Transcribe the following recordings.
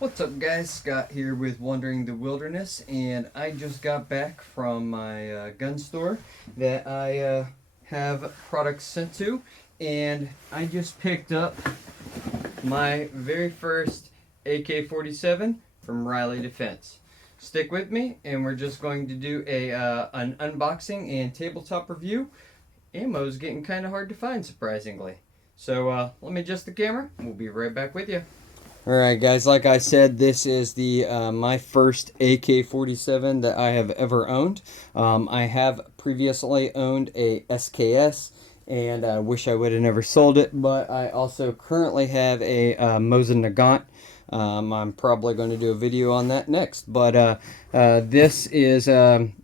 What's up guys, Scott here with Wandering the Wilderness, and I just got back from my gun store that I have products sent to, and I just picked up my very first AK-47 from Riley Defense. Stick with me and we're just going to do an unboxing and tabletop review. Ammo's getting kind of hard to find, surprisingly. So let me adjust the camera and we'll be right back with you. Alright guys, like I said, this is the my first AK-47 that I have ever owned. I have previously owned a SKS, and I wish I would have never sold it, but I also currently have a Mosin Nagant. I'm probably going to do a video on that next, but this is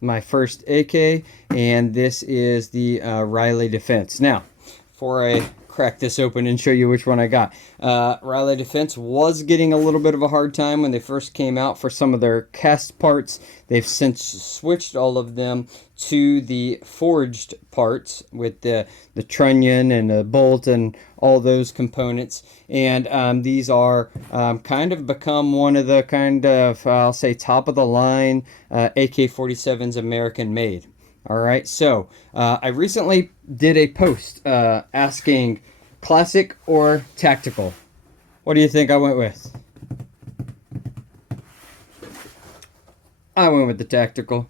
my first AK, and this is the Riley Defense. Now, before I crack this open and show you which one I got. Riley Defense was getting a little bit of a hard time when they first came out for some of their cast parts. They've since switched all of them to the forged parts with the trunnion and the bolt and all those components. And these are kind of become one of the I'll say, top of the line AK-47s American made. All right, so I recently did a post asking classic or tactical. What do you think I went with? I went with the tactical.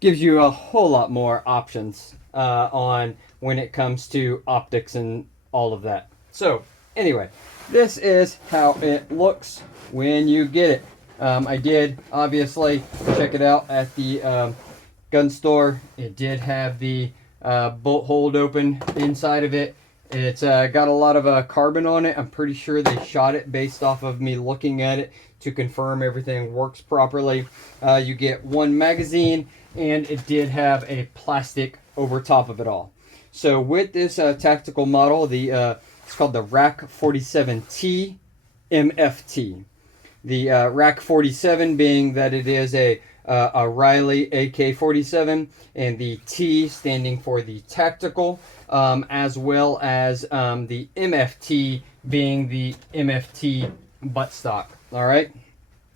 Gives you a whole lot more options on when it comes to optics and all of that. So anyway, this is how it looks when you get it. I did obviously check it out at the gun store. It did have the bolt hold open inside of it. It's got a lot of carbon on it. I'm pretty sure they shot it based off of me looking at it to confirm everything works properly. You get one magazine, and it did have a plastic over top of it all. So with this tactical model, it's called the RAK47-T-MFT. The RAK47 being that it is a Riley AK-47, and the T standing for the tactical, as well as the MFT being the MFT buttstock. All right,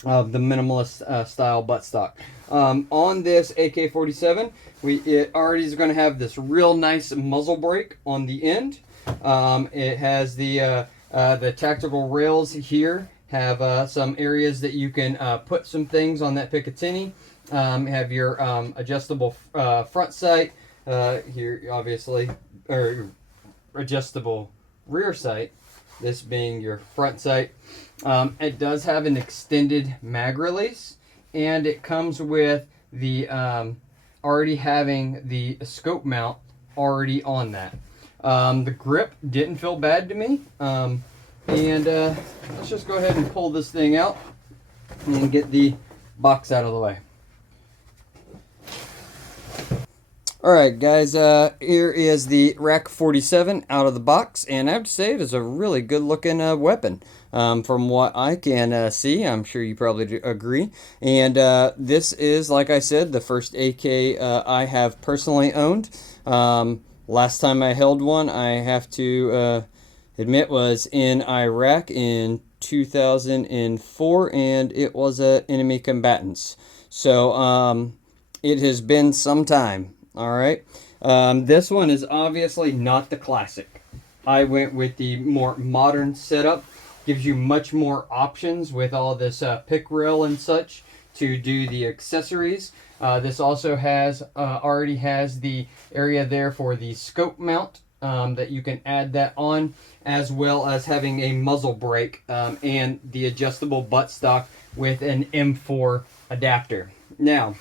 the minimalist style buttstock. On this AK-47, it already is going to have this real nice muzzle brake on the end. It has the tactical rails here. Have some areas that you can put some things on that Picatinny. Have your adjustable front sight here, obviously, or adjustable rear sight, this being your front sight. It does have an extended mag release, and it comes with the already having the scope mount already on that. The grip didn't feel bad to me. And let's just go ahead and pull this thing out and get the box out of the way. Alright guys, here is the RAK47 out of the box, and I have to say it is a really good looking weapon. From what I can see, I'm sure you probably agree. And this is, like I said, the first AK I have personally owned. Last time I held one, I have to admit, was in Iraq in 2004, and it was enemy combatants. So it has been some time. All right, this one is obviously not the classic. I went with the more modern setup. Gives you much more options with all this pick rail and such to do the accessories. This also has already has the area there for the scope mount. That you can add that on, as well as having a muzzle brake and the adjustable buttstock with an M4 adapter. Now,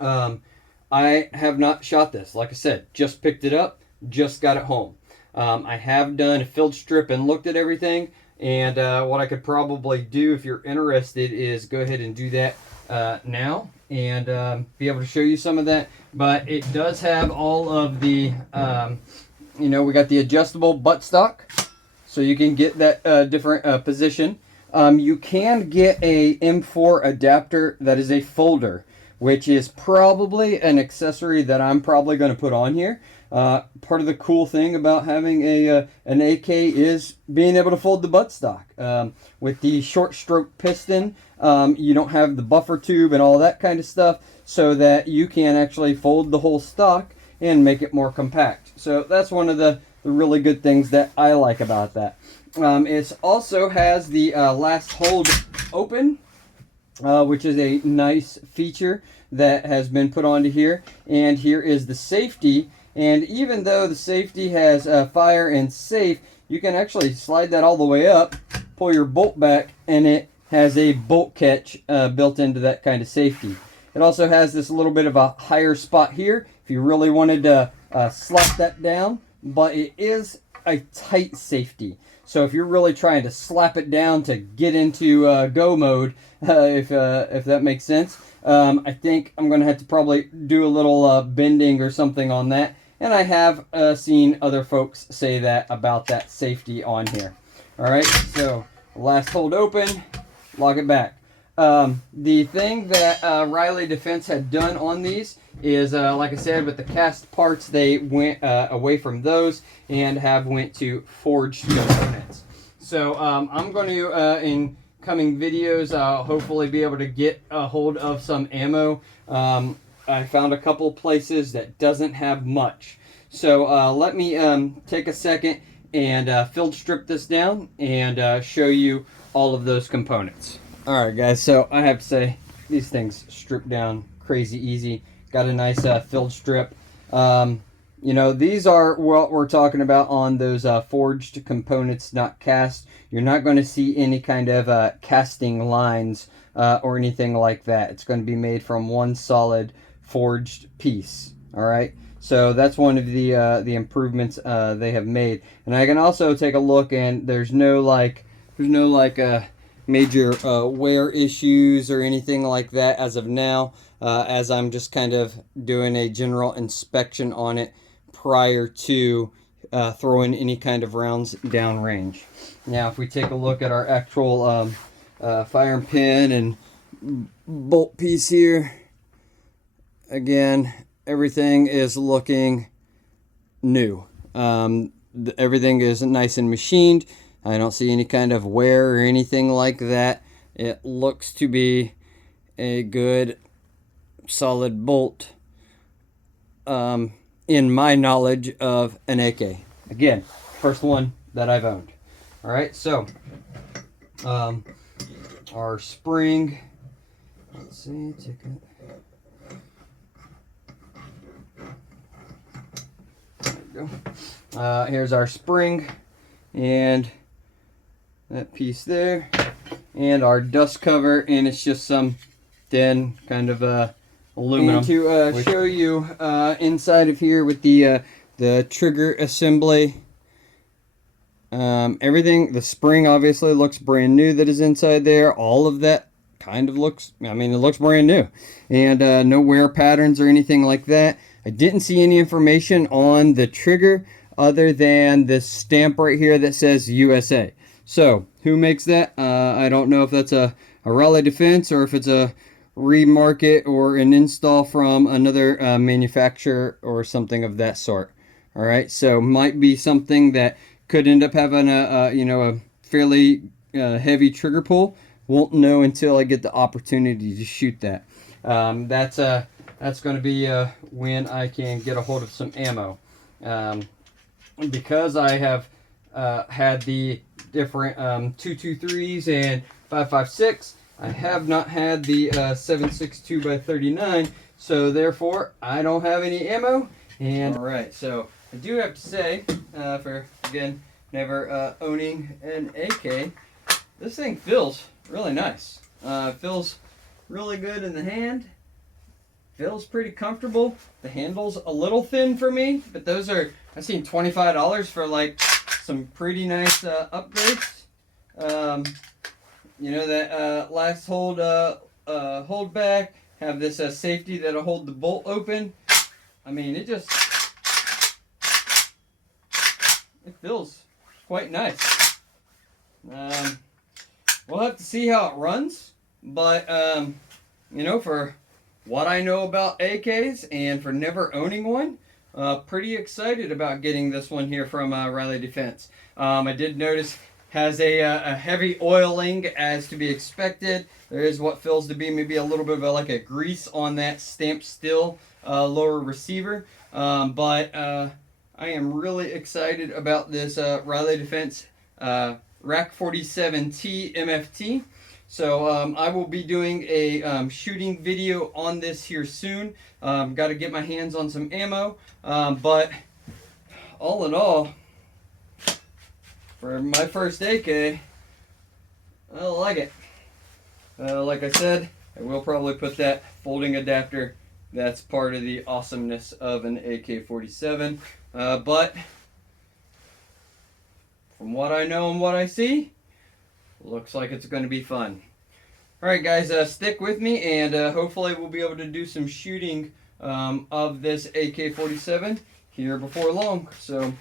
I have not shot this. Like I said, just picked it up, just got it home. I have done a field strip and looked at everything, and what I could probably do if you're interested is go ahead and do that now and be able to show you some of that. But it does have all of the you know, we got the adjustable buttstock, so you can get that different position. You can get a M4 adapter that is a folder. which is probably an accessory that I'm probably going to put on here. Part of the cool thing about having an AK is being able to fold the buttstock. With the short stroke piston, you don't have the buffer tube and all that kind of stuff, so that you can actually fold the whole stock and make it more compact. So that's one of the really good things that I like about that. It also has the last hold open, which is a nice feature that has been put onto here. And here is the safety. And even though the safety has fire and safe, you can actually slide that all the way up, pull your bolt back, and it has a bolt catch built into that kind of safety. It also has this little bit of a higher spot here if you really wanted to slap that down, but it is a tight safety. So if you're really trying to slap it down to get into go mode, if that makes sense, I think I'm going to have to probably do a little bending or something on that. And I have seen other folks say that about that safety on here. All right, so last hold open, lock it back. The thing that Riley Defense had done on these is, like I said, with the cast parts, they went away from those and have went to forged components. So I'm going to, in coming videos, hopefully be able to get a hold of some ammo. I found a couple places that doesn't have much. So let me take a second and field strip this down and show you all of those components. Alright guys, so I have to say, these things strip down crazy easy. Got a nice field strip. You know, these are what we're talking about on those forged components, not cast. You're not going to see any kind of casting lines or anything like that. It's going to be made from one solid forged piece. Alright, so that's one of the improvements they have made. And I can also take a look, and there's no major wear issues or anything like that as of now, as I'm just kind of doing a general inspection on it prior to throwing any kind of rounds downrange. Now if we take a look at our actual firing pin and bolt piece here, again, everything is looking new. Everything is nice and machined. I don't see any kind of wear or anything like that. It looks to be a good solid bolt in my knowledge of an AK. Again, first one that I've owned. Alright, so our spring, let's see, take it. There we go. Here's our spring and that piece there, and our dust cover, and it's just some thin kind of aluminum. And to show you inside of here with the trigger assembly, everything, the spring obviously looks brand new that is inside there. All of that kind of looks, I mean, it looks brand new, and no wear patterns or anything like that. I didn't see any information on the trigger other than this stamp right here that says USA. So who makes that? I don't know if that's a Riley Defense or if it's a remarket or an install from another manufacturer or something of that sort. All right, so might be something that could end up having a fairly heavy trigger pull. Won't know until I get the opportunity to shoot that. That's going to be when I can get a hold of some ammo. Because I have had the different 223s and 556, I have not had the 7.62x39, so therefore I don't have any ammo. And alright, so I do have to say, for again never owning an AK, this thing feels really nice. Feels really good in the hand. Feels pretty comfortable. The handle's a little thin for me, but those are, I've seen $25 for like some pretty nice upgrades. You know, that last hold back, have this safety that'll hold the bolt open. I mean, it feels quite nice. We'll have to see how it runs, but you know, for what I know about AKs and for never owning one, pretty excited about getting this one here from Riley Defense. I did notice has a heavy oiling as to be expected. There is what feels to be maybe a little bit of like a grease on that stamped steel lower receiver. But I am really excited about this Riley Defense RAK47-T-MFT. So I will be doing a shooting video on this here soon. Got to get my hands on some ammo. But all in all, for my first AK, I like it. Like I said, I will probably put that folding adapter. That's part of the awesomeness of an AK-47. But from what I know and what I see, looks like it's going to be fun. Alright guys, stick with me and hopefully we'll be able to do some shooting of this AK-47 here before long. So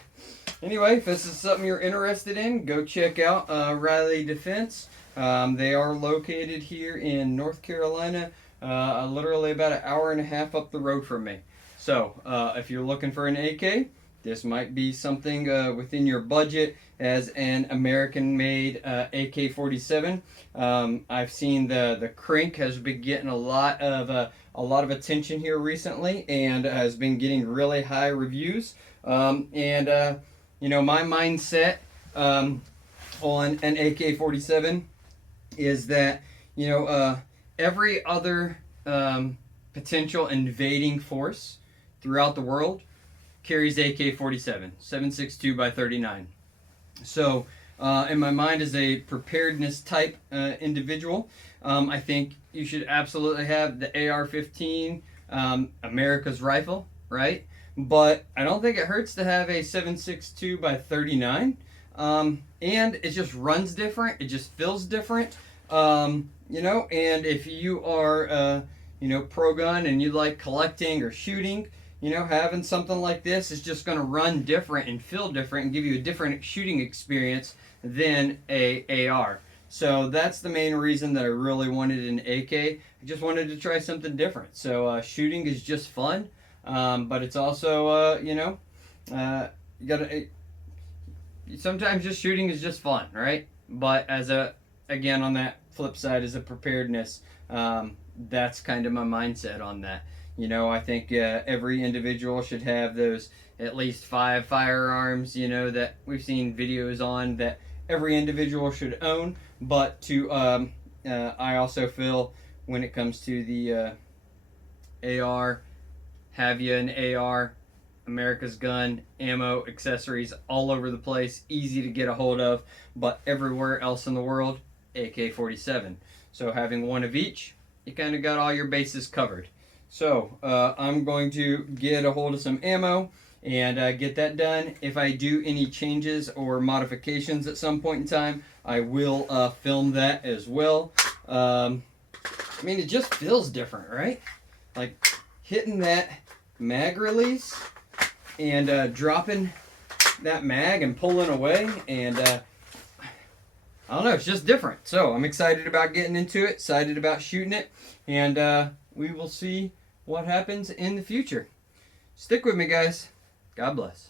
anyway, if this is something you're interested in, go check out Riley Defense. They are located here in North Carolina, literally about an hour and a half up the road from me. So if you're looking for an AK, this might be something within your budget as an American-made AK-47. I've seen the crank has been getting a lot of attention here recently and has been getting really high reviews. You know, my mindset on an AK-47 is that, you know, every other potential invading force throughout the world carries AK-47, 7.62 by 39. So, in my mind, as a preparedness type individual, I think you should absolutely have the AR-15, America's rifle, right? But I don't think it hurts to have a 7.62 by 39. And it just runs different. It just feels different. You know, and if you are, you know, pro gun and you like collecting or shooting, you know, having something like this is just going to run different and feel different and give you a different shooting experience than a AR. So that's the main reason that I really wanted an AK. I just wanted to try something different. So shooting is just fun, but it's also, you know, you gotta. Sometimes just shooting is just fun, right? But as again, on that flip side, as a preparedness, that's kind of my mindset on that. You know, I think every individual should have those at least 5 firearms, you know, that we've seen videos on that every individual should own. But to, I also feel when it comes to the AR, have you an AR, America's gun, ammo, accessories all over the place, easy to get a hold of, but everywhere else in the world, AK-47. So having one of each, you kind of got all your bases covered. So I'm going to get a hold of some ammo and get that done. If I do any changes or modifications at some point in time, I will film that as well. I mean, it just feels different, right? Like hitting that mag release and dropping that mag and pulling away, and I don't know, it's just different. So I'm excited about getting into it, excited about shooting it, and we will see what happens in the future. Stick with me, guys. God bless.